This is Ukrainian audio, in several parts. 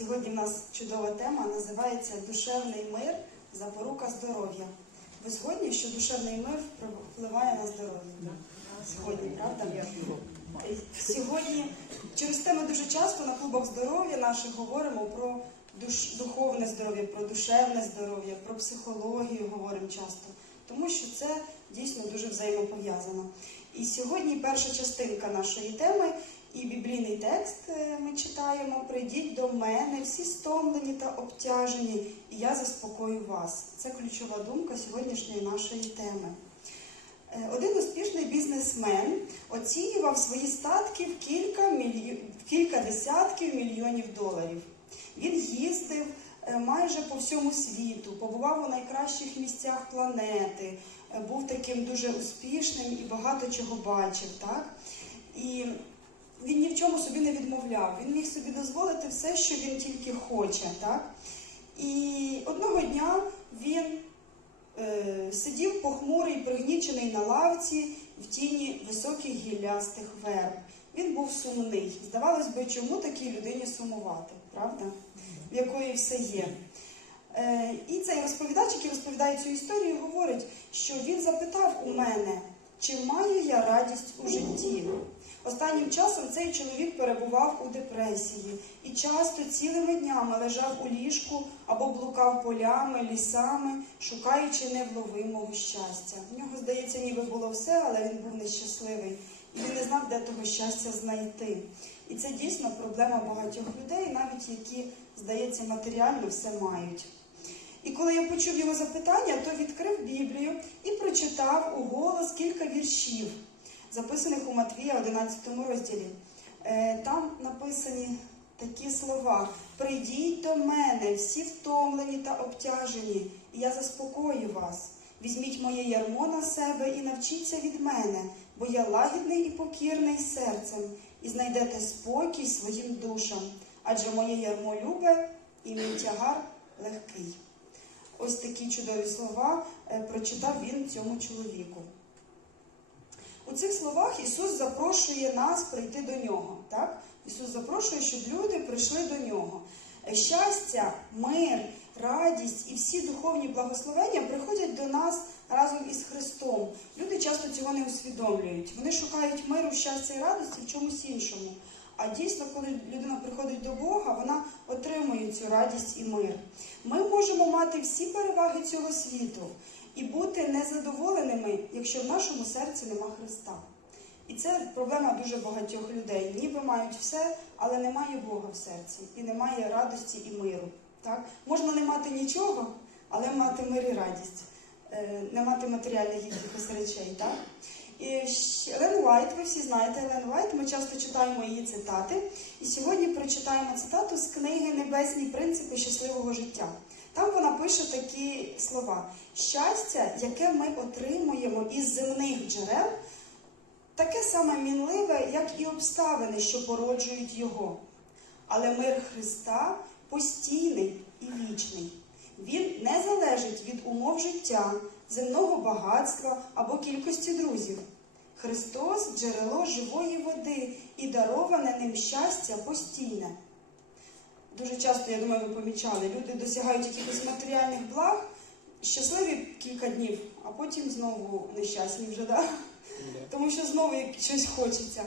Сьогодні в нас чудова тема називається Душевний мир запорука здоров'я. Ви згодні, що душевний мир впливає на здоров'я? Сьогодні, правда? Сьогодні через те ми дуже часто на клубах здоров'я наших говоримо про душ, духовне здоров'я, про душевне здоров'я, про психологію говоримо часто, тому що це дійсно дуже взаємопов'язано. І сьогодні перша частинка нашої теми і біблійний текст е, ми читаємо: Прийдіть до мене, всі стомлені та обтяжені, і я заспокою вас. Це ключова думка сьогоднішньої нашої теми. Е, Один успішний бізнесмен оцінював свої статки в кілька, мільйо... в кілька десятків мільйонів доларів. Він їздив е, майже по всьому світу, побував у найкращих місцях планети, був таким дуже успішним і багато чого бачив. Так? І він ні в чому собі не відмовляв. Він міг собі дозволити все, що він тільки хоче. Так? І одного дня він е, сидів похмурий, пригнічений на лавці в тіні високих гіллястих верб. Він був сумний. Здавалось би, чому такій людині сумувати, правда? В якої все є. Е, і цей розповідач, який розповідає цю історію, говорить, що він запитав у мене, чи маю я радість у житті. Останнім часом цей чоловік перебував у депресії і часто цілими днями лежав у ліжку або блукав полями, лісами, шукаючи невловимого щастя. В нього, здається, ніби було все, але він був нещасливий і він не знав, де того щастя знайти. І це дійсно проблема багатьох людей, навіть які, здається, матеріально все мають. І коли я почув його запитання, то відкрив Біблію і прочитав у голос кілька віршів, записаних у Матвія 11 розділі. Е, Там написані такі слова: Прийдіть до мене, всі втомлені та обтяжені, і я заспокою вас. Візьміть моє ярмо на себе і навчіться від мене, бо я лагідний і покірний серцем, і знайдете спокій своїм душам, адже моє ярмо любе і мій тягар легкий. Ось такі чудові слова е, прочитав він цьому чоловіку. У цих словах Ісус запрошує нас прийти до нього. Так? Ісус запрошує, щоб люди прийшли до нього. Щастя, мир, радість і всі духовні благословення приходять до нас разом із Христом. Люди часто цього не усвідомлюють. Вони шукають миру, щастя і радості в чомусь іншому. А дійсно, коли людина приходить до Бога, вона отримує цю радість і мир. Ми можемо мати всі переваги цього світу і бути незадоволеними, якщо в нашому серці нема Христа. І це проблема дуже багатьох людей. Ніби мають все, але немає Бога в серці, і немає радості і миру. Так? Можна не мати нічого, але мати мир і радість, Е, не мати матеріальних якихось речей. Так? І Елен Уайт, ви всі знаєте Елен Уайт, ми часто читаємо її цитати. І сьогодні прочитаємо цитату з книги Небесні принципи щасливого життя. Там вона пише такі слова: щастя, яке ми отримуємо із земних джерел, таке саме мінливе, як і обставини, що породжують його. Але мир Христа постійний і вічний. Він не залежить від умов життя, земного багатства або кількості друзів. Христос джерело живої води і дароване ним щастя постійне. Дуже часто, я думаю, ви помічали, люди досягають якихось матеріальних благ, щасливі кілька днів, а потім знову нещасні вже, да? тому що знову щось хочеться.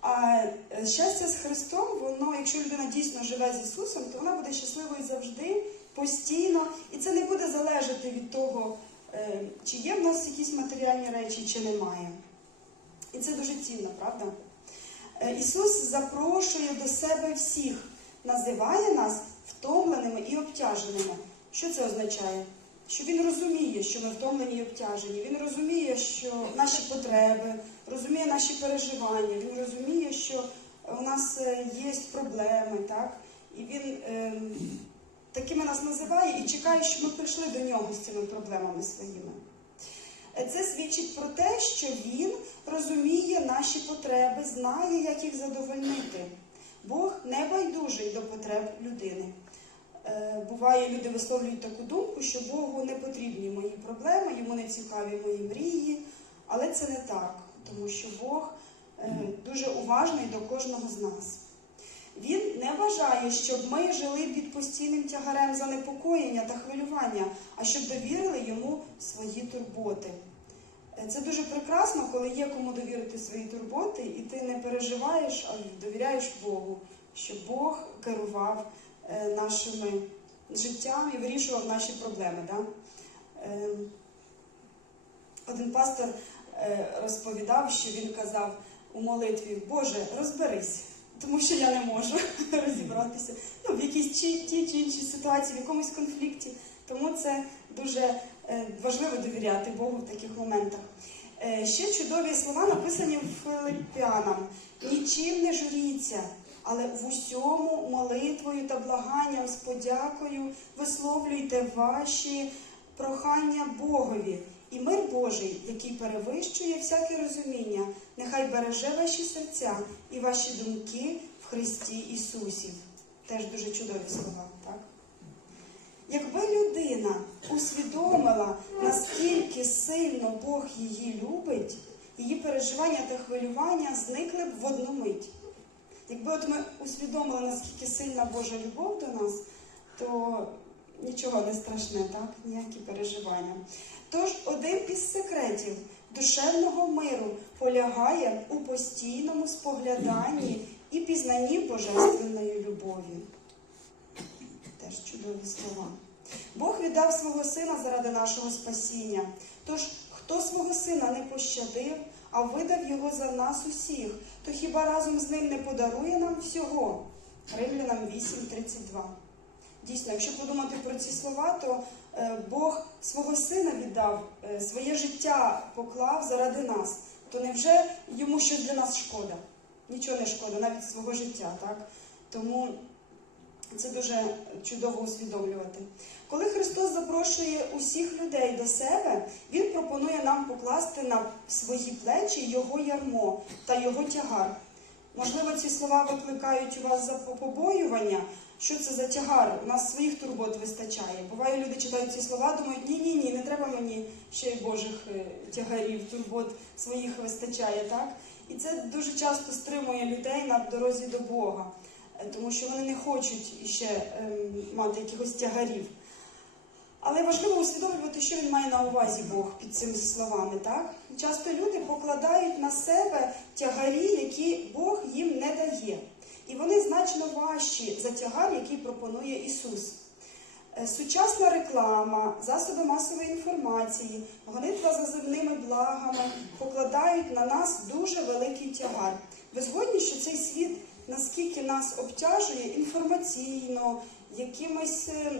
А е, щастя з Христом, воно, якщо людина дійсно живе з Ісусом, то вона буде щасливою завжди, постійно, і це не буде залежати від того, е, чи є в нас якісь матеріальні речі, чи немає. І це дуже цінно, правда? Е, Ісус запрошує до себе всіх, називає нас втомленими і обтяженими. Що це означає? Що Він розуміє, що ми втомлені і обтяжені. Він розуміє, що наші потреби, розуміє наші переживання. Він розуміє, що у нас е, є проблеми, так? І він е, такими нас називає і чекає, щоб ми прийшли до нього з цими проблемами своїми. Е, Це свідчить про те, що він розуміє наші потреби, знає, як їх задовольнити. Бог не байдужий до потреб людини. Е, Буває, люди висловлюють таку думку, що Богу не потрібні мої проблеми, йому не цікаві мої мрії, але це не так, тому що Бог е, дуже уважний до кожного з нас. Він не бажає, щоб ми жили під постійним тягарем занепокоєння та хвилювання, а щоб довірили йому свої турботи. Е, Це дуже прекрасно, коли є кому довірити свої турботи, і ти не переживаєш, а довіряєш Богу, щоб Бог керував е, нашими життям і вирішував наші проблеми. Да? Е, Один пастор розповідав, що він казав у молитві: Боже, розберись, тому що я не можу розібратися ну, в якійсь тій чи іншій ситуації, в якомусь конфлікті. Тому це дуже важливо довіряти Богу в таких моментах. Е, Ще чудові слова написані в Филиппянам. Нічим не журіться, але в усьому молитвою та благанням з подякою висловлюйте ваші прохання Богові. І мир Божий, який перевищує всяке розуміння, нехай береже ваші серця і ваші думки в Христі Ісусі. Теж дуже чудові слова? Якби людина усвідомила, наскільки сильно Бог її любить, її переживання та хвилювання зникли б в одну мить. Якби от ми усвідомили, наскільки сильна Божа любов до нас, то нічого не страшне, так? Ніякі переживання. Тож один із секретів душевного миру полягає у постійному спогляданні і пізнанні божественної любові. Теж чудові слова. Бог віддав свого сина заради нашого спасіння. Тож, хто свого сина не пощадив, а видав його за нас усіх, то хіба разом з ним не подарує нам всього? Римлянам 8.32. Дійсно, якщо подумати про ці слова, то е, Бог свого сина віддав, е, своє життя поклав заради нас. То невже йому щось для нас шкода? Нічого не шкода, навіть свого життя, так? Тому це дуже чудово усвідомлювати. Коли Христос запрошує усіх людей до себе, Він пропонує нам покласти на свої плечі Його ярмо та Його тягар. Можливо, ці слова викликають у вас запобоювання. Що це за тягар? У нас своїх турбот вистачає. Буває, люди читають ці слова, думають, ні, ні, не треба мені ще й Божих е, тягарів, турбот своїх вистачає, так? І це дуже часто стримує людей на дорозі до Бога, тому що вони не хочуть ще ем, мати якихось тягарів. Але важливо усвідомлювати, що він має на увазі Бог під цими словами. Так? Часто люди покладають на себе тягарі, які Бог їм не дає. І вони значно важчі за тягар, який пропонує Ісус. Е, Сучасна реклама, засоби масової інформації, гонитва за земними благами покладають на нас дуже великий тягар. Ви згодні, що цей світ наскільки нас обтяжує інформаційно, якимось е,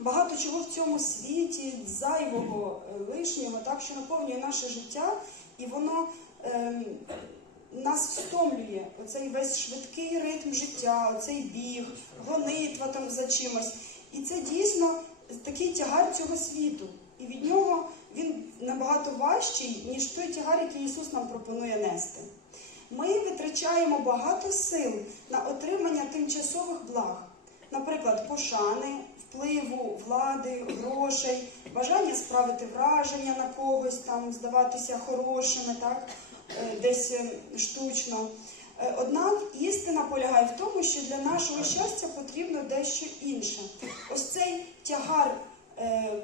багато чого в цьому світі, зайвого, е, лишнього, так що наповнює наше життя, і воно ем, нас встомлює. Оцей весь швидкий ритм життя, оцей біг, гонитва там за чимось. І це дійсно такий тягар цього світу. І від нього він набагато важчий, ніж той тягар, який Ісус нам пропонує нести. Ми витрачаємо багато сил на отримання тимчасових благ, наприклад, пошани, впливу, влади, грошей, бажання справити враження на когось, там, здаватися хорошими, так, е, десь е, штучно. Е, Однак істина полягає в тому, що для нашого щастя потрібно дещо інше. Ось цей тягар,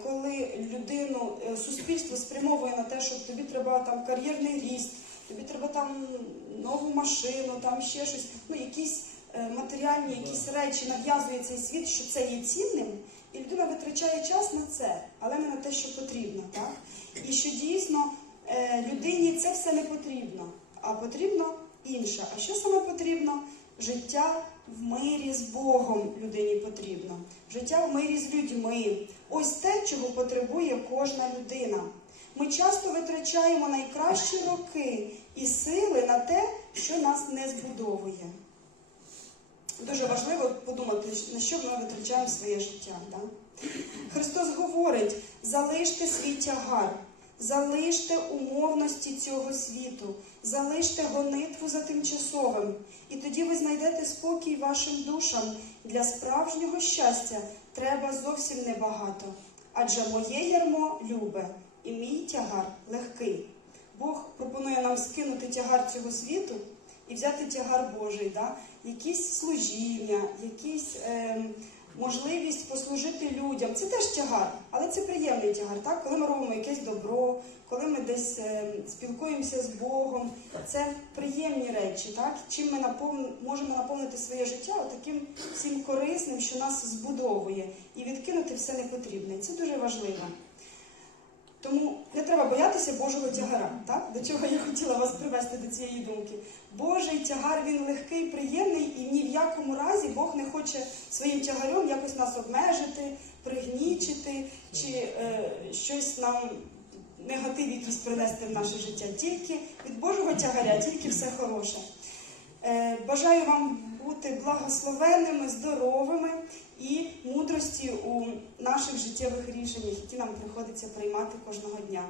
коли людину суспільство спрямовує на те, що тобі треба там кар'єрний ріст, тобі треба там нову машину, там ще щось, ну якісь е, матеріальні якісь речі нав'язує цей світ, що це є цінним, і людина витрачає час на це, але не на те, що потрібно. Так? І що дійсно е, людині це все не потрібно, а потрібно інше. А що саме потрібно? Життя в мирі з Богом людині потрібно. Життя в мирі з людьми. Ось те, чого потребує кожна людина. Ми часто витрачаємо найкращі роки і сили на те, що нас не збудовує. Дуже важливо подумати, на що ми витрачаємо своє життя. Да? Христос говорить: залиште свій тягар, залиште умовності цього світу, залиште гонитву за тимчасовим, і тоді ви знайдете спокій вашим душам. Для справжнього щастя треба зовсім небагато. Адже моє ярмо любе, і мій тягар легкий. Бог пропонує нам скинути тягар цього світу і взяти тягар Божий, да? якісь служіння, якісь ем, можливість послужити людям. Це теж тягар, але це приємний тягар, так? коли ми робимо якесь добро, коли ми десь ем, спілкуємося з Богом. Це приємні речі, так? чим ми наповн... можемо наповнити своє життя таким всім корисним, що нас збудовує, і відкинути все непотрібне. Це дуже важливо. Тому не треба боятися Божого тягара. Так? До чого я хотіла вас привести до цієї думки. Божий тягар він легкий, приємний, і ні в якому разі Бог не хоче своїм тягарем якось нас обмежити, пригнічити чи е, щось нам негатив якийсь принести в наше життя. Тільки від Божого тягаря, тільки все хороше. Е, Бажаю вам бути благословенними, здоровими і мудрості у наших життєвих рішеннях, які нам приходиться приймати кожного дня.